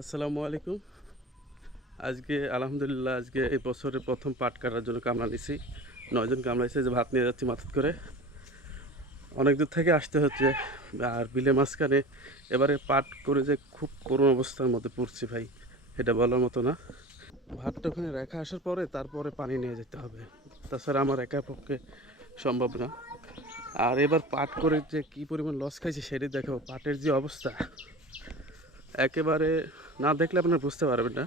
আসসালামু আলাইকুম। আজকে আলহামদুলিল্লাহ আজকে এই বছরের প্রথম পাট কাটার জন্য কামলা নিছি। 9 জন কামলা যে ভাত নিয়ে যাচ্ছি মাথাত করে। অনেক দূর থেকে আসতে হচ্ছে আর বিলে মাঝখানে এবারে পাট করে যে খুব করুণ অবস্থার মধ্যে পড়ছি ভাই, এটা বলার মতো না। ভাতটা ওখানে রেখে আসার পরে তারপরে পানি নিয়ে যেতে হবে, তাছাড়া আমার একার পক্ষে সম্ভব না। আর এবার পাট করে যে কী পরিমাণ লস খাইছি সেটাই দেখো। পাটের যে অবস্থা একেবারে না দেখলে আপনারা বুঝতে পারবেন না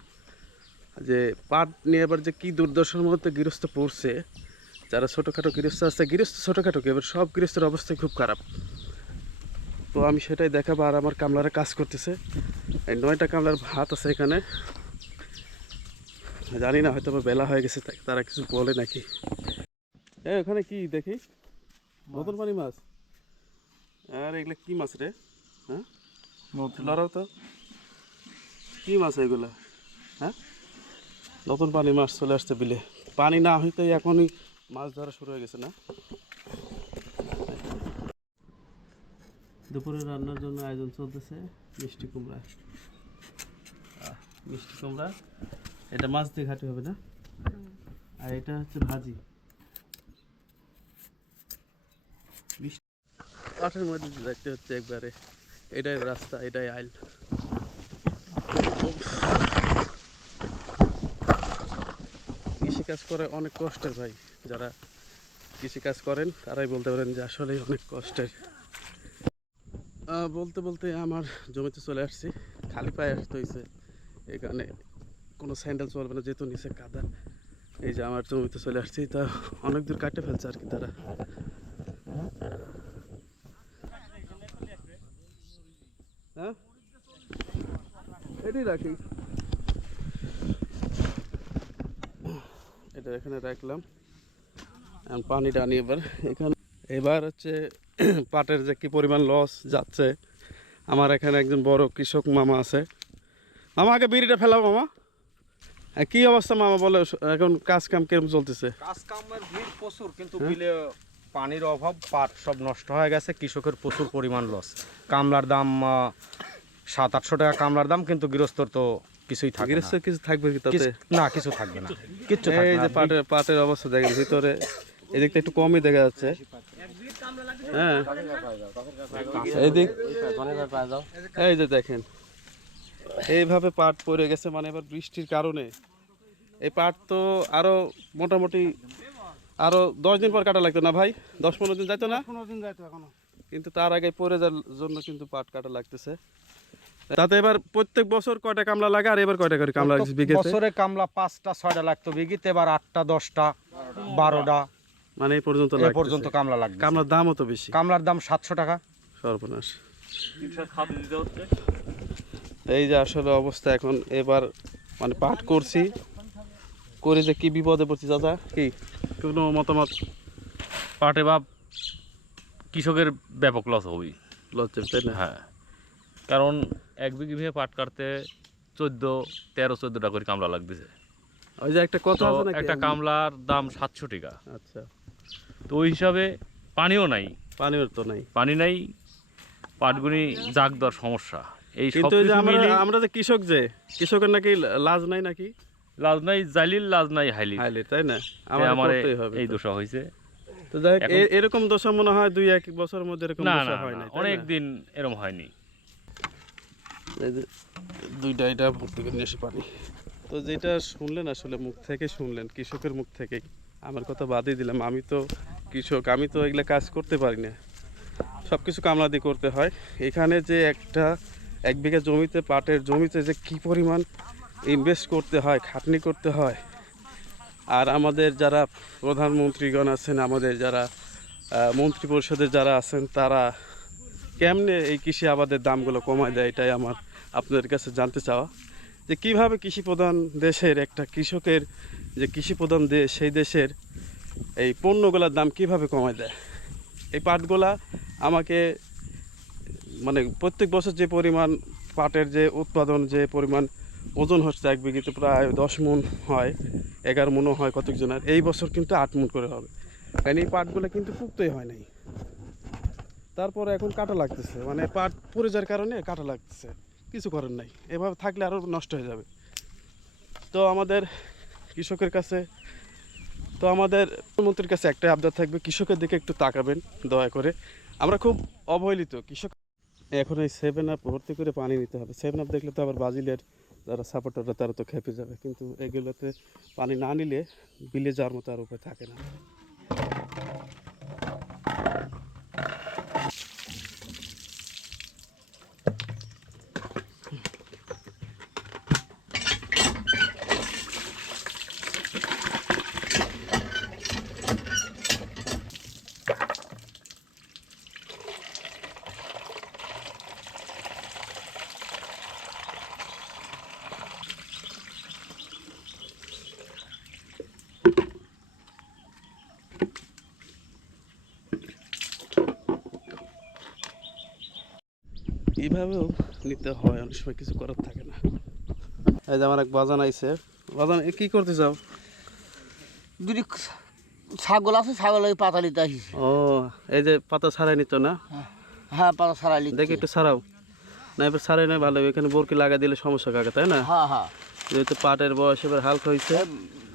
যে পাট নিয়ে এবার যে কী দুর্দশার মধ্যে গৃহস্থ পড়ছে। যারা ছোটোখাটো গৃহস্থ আছে, গৃহস্থ ছোটোখাটো এবার সব গৃহস্থের অবস্থা খুব খারাপ। তো আমি সেটাই দেখাবো। আর আমার কামলারা কাজ করতেছে, এই 9টা কামলার ভাত আছে এখানে। জানি না হয়তো বেলা হয়ে গেছে, তারা কিছু বলে নাকি। ওখানে কি দেখি নতুন পানি মাছ। আর এগুলো কি মাছ রে? হ্যাঁ লড়াও তো, কি মাছ এগুলা? হ্যাঁ নতুন পানি মাছ চলে আসছে বিলে। পানি না হইতে এখনই মাছ ধরা শুরু হয়ে গেছে না। দুপুরে রান্নার জন্য আয়োজন চলতেছে মিষ্টি কুমড়া। মিষ্টি কুমড়া এটা মাছ দিয়ে ঘাটি হবে না, আর এটা হচ্ছে ভাজি। কাঠের মধ্যে দেখতে হচ্ছে একবারে। এটাই রাস্তা, এটাই আইল। কৃষিকাজ করে অনেক কষ্টের ভাই। যারা কৃষিকাজ করেন তারাই বলতে পারেন যে আসলে অনেক কষ্টের। বলতে বলতে আমার জমিতে চলে আসছি। খালি পায়ে আসতে হয়েছে, এখানে কোনো স্যান্ডেল চলবে না যেহেতু নিচে কাদা। এই যে আমার জমিতে চলে আসছি, তা অনেক দূর কাটে ফেলছে আর কি তারা। হ্যাঁ এটাই রাখি, এটা এখানে রাখলাম। পানিটা আনি এবার এখানে। এবার হচ্ছে পাটের যে কি পরিমাণ লস যাচ্ছে। আমার এখানে একজন বড় কৃষক মামা আছে। মামা আগে বিড়িটা ফেলাও মামা। কি অবস্থা মামা বলে এখন কাজ কাম কিরকম চলতেছে? কাজ কামের ভিড় প্রচুর, কিন্তু বিলে পানির অভাব, পাট সব নষ্ট হয়ে গেছে। কৃষকের প্রচুর পরিমাণ লস। কামলার দাম 700-800 টাকা কামলার দাম, কিন্তু গৃহস্থর তো কিছুই থাকবে না। গৃহস্থের কিছু থাকবে কি তাতে? না, কিছু থাকবে না, কিচ্ছু এই যে পাটের অবস্থা দেখেন ভিতরে, এদিকটা একটু কমই দেখা যাচ্ছে। হ্যাঁ এই যে দেখেন এইভাবে পাট পড়ে গেছে। মানে এবার বৃষ্টির কারণে এই পাট তো আরো মোটামুটি আরো 10 দিন পর কাটা লাগতো না ভাই? 10-15 দিন যাইতো না? 15 দিন যাইতো এখনো। কিন্তু তার আগে পড়ে যাওয়ার জন্য কিন্তু পাট কাটা লাগতেছে। তাতে এবার প্রত্যেক বছর কয়টা কামলা লাগে, আর এবার কয়টা করে কামলা বিঘেতে? বছরে কামলা 5টা 6টা লাগতো বিঘিতে, এবার 8টা 10টা 12টা মানে এই পর্যন্ত কামলা লাগবে। কামলার দামও তো বেশি। কামলার দাম 700 টাকা। সর্বনাশ। এই যে আসলে অবস্থা এখন। এবার মানে পাট করছি করে যে কি বিপদে পড়ছি দাদা, কি কোনো মতামত? পাটে বা কৃষকের ব্যাপক লস হবেই। লজ্জা তাই না? হ্যাঁ, কারণ 1 বিঘে পাট কাটতে 13-14 টাকা করে কামলা লাগতেছে। ওই যে একটা কথা আছে নাকি, একটা কামলার দাম 700 টাকা। আচ্ছা, তো ওই হিসাবে পানিও নাই, পানিও তো নাই। পানি নাই, পাটগুনি জাগ দেওয়ার সমস্যা। এই সব কিন্তু কিছু মিলে আমরা যে কৃষক, যে কৃষকের নাকি লাজ নাই নাকি? লাজ নাই জালিল, লাজ নাই হাইলি, তাই না? আমার করতেই হবে এই দোষা হয়েছে। তো যাই হোক, এরকম দোষা মনে হয় 2-1 বছরের মধ্যে এরকম না দোষা না হয় না, অনেক দিন এরকম হয়নি। এই যে দুইটা এটা ভর্তি করে নিয়ে এসে পানি। তো যেটা শুনলেন আসলে মুখ থেকে শুনলেন, কৃষকের মুখ থেকে। আমার কথা বাদই দিলাম, আমি তো কৃষক, আমি তো এগুলা কাজ করতে পারি না, সব কিছু কামলা দিয়ে করতে হয়। এখানে যে 1 বিঘা জমিতে, পাটের জমিতে যে কি পরিমাণ ইনভেস্ট করতে হয়, খাটনি করতে হয়। আর আমাদের যারা প্রধানমন্ত্রীগণ আছেন, আমাদের যারা মন্ত্রী পরিষদের যারা আছেন, তারা কেমনে এই কৃষি আবাদের দামগুলো কমায় দেয়, এটাই আমার আপনাদের কাছে জানতে চাওয়া। যে কীভাবে কৃষিপ্রধান দেশের একটা কৃষকের, যে কৃষিপ্রধান দেশ, সেই দেশের এই পণ্যগুলোর দাম কিভাবে কমায় দেয়। এই পাটগুলা আমাকে মানে প্রত্যেক বছর যে পরিমাণ পাটের যে উৎপাদন, যে পরিমাণ ওজন হচ্ছে 1 বিঘিতে প্রায় 10 মণ হয়, 11 মণও হয় কতজনের। এই বছর কিন্তু 8 মণ করে হবে, কারণ এই পাটগুলো কিন্তু পুক্তই হয় নাই। তারপরে এখন কাটা লাগতেছে, মানে পাট পড়ে যাওয়ার কারণে কাটা লাগতেছে। কিছু করার নাই, এভাবে থাকলে আরও নষ্ট হয়ে যাবে। তো আমাদের কৃষকের কাছে, তো আমাদের প্রধানমন্ত্রীর কাছে একটাই আবদার থাকবে, কৃষকের দিকে একটু তাকাবেন দয়া করে। আমরা খুব অবহেলিত কৃষক। এখন এই 7 আপ ভর্তি করে পানি নিতে হবে। 7 আপ দেখলে তো আবার ব্রাজিলের যারা সাপোর্টাররা তারা তো খেপে যাবে, কিন্তু এগুলোতে পানি না নিলে বিলে যাওয়ার মতো আর উপায় থাকে না। এইভাবেও নিতে হয়, অনেক সময় কিছু করার থাকে না। এই যে আমার এক বাজান আইছে। বাজান কি করতে চাও? দুটি ছাগল আছে, ছাগল ওই পাতা নিতে আসিস। ও, এই যে পাতা ছাড়াই নিত না? হ্যাঁ, পাতা ছাড়াই দেখি একটু ছাড়াও না, এবার ছাড়াই নয় ভালো, এখানে বরকি লাগা দিলে সমস্যা কাকে, তাই না? হ্যাঁ হ্যাঁ, যেহেতু পাটের বয়স এবার হালকা হয়েছে,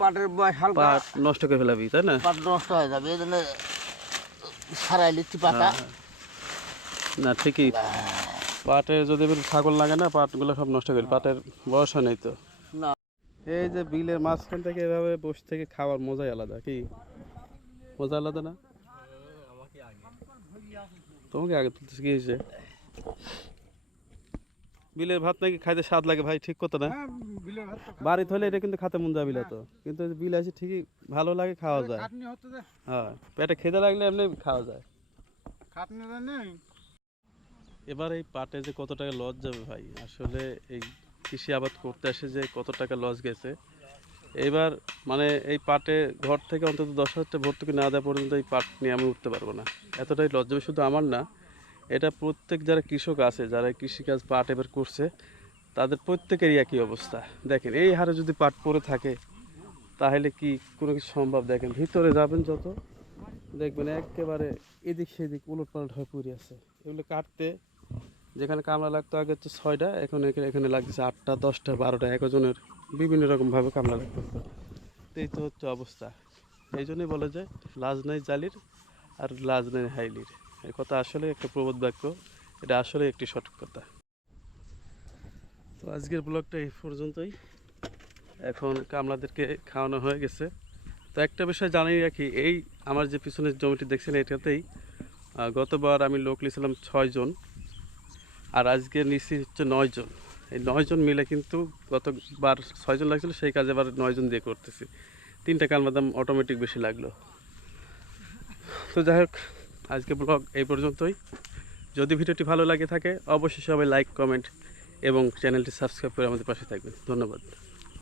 পাটের বয়স হালকা, পাট নষ্ট করে ফেলাবি, তাই না? পাট নষ্ট হয়ে যাবে, এই জন্য ছাড়াই নিচ্ছি পাতা। না ঠিকই, পাটের যদি এবার ছাগল লাগে না, পাটগুলো সব নষ্ট করে, পাটের বয়স হয় নাই তো। না, এই যে বিলের মাঝখান থেকে এভাবে বসে থেকে খাওয়ার মজাই আলাদা, কি মজা আলাদা না? তোমাকে আগে তুলতেছে কি হয়েছে? বিলের ভাত নাকি খাইতে স্বাদ লাগে ভাই, ঠিক কথা না? বাড়িতে হলে এটা কিন্তু খাতে মন যাবে না তো, কিন্তু এই যে বিল আছে ঠিকই ভালো লাগে, খাওয়া যায়। হ্যাঁ, পেটে খেতে লাগলে এমনি খাওয়া যায়। এবার এই পাটে যে কত টাকা লস যাবে ভাই, আসলে এই কৃষি আবাদ করতে আসে যে কত টাকা লস গেছে। এবার মানে এই পাটে ঘর থেকে অন্তত 10,000 টাকা ভর্তুকি না দেওয়া পর্যন্ত এই পাট নিয়ে আমি উঠতে পারবো না। এতটাই লস যাবে, শুধু আমার না, এটা প্রত্যেক যারা কৃষক আছে, যারা কৃষিকাজ পাট এবার করছে, তাদের প্রত্যেকেরই একই অবস্থা। দেখেন এই হারে যদি পাট পড়ে থাকে তাহলে কি কোনো কিছু সম্ভব? দেখেন ভিতরে যাবেন যত, দেখবেন একেবারে এদিক সেদিক উলট পালট হয়ে পড়ে আছে। এগুলো কাটতে যেখানে কামলা লাগতো আগে হচ্ছে 6টা, এখন এখানে লাগছে 8টা, 10টা, 12টা, একজনের বিভিন্ন রকমভাবে কামলা লাগতেছে। তো এই তো হচ্ছে অবস্থা। এই জন্যই বলে যায় লাজ নাই জালির আর লাজ নাই হাইলির। এই কথা আসলে একটা প্রবাদ বাক্য, এটা আসলে একটি সঠিক কথা। তো আজকের ব্লগটা এই পর্যন্তই। এখন কামলাদেরকে খাওয়ানো হয়ে গেছে। তো একটা বিষয় জানিয়ে রাখি, এই আমার যে পিছনের জমিটি দেখছেন এটাতেই গতবার আমি লোক নিয়েছিলাম 6 জন, আর আজকে নিচ্ছি হচ্ছে 9 জন। এই 9 জন মিলে কিন্তু গতবার 6 জন লাগছিল, সেই কাজে এবার 9 জন দিয়ে করতেছি। 3টা কালমার দাম অটোমেটিক বেশি লাগলো। তো যাই হোক, আজকে ব্লগ এই পর্যন্তই। যদি ভিডিওটি ভালো লাগে থাকে অবশ্যই সবাই লাইক, কমেন্ট এবং চ্যানেলটি সাবস্ক্রাইব করে আমাদের পাশে থাকবেন। ধন্যবাদ।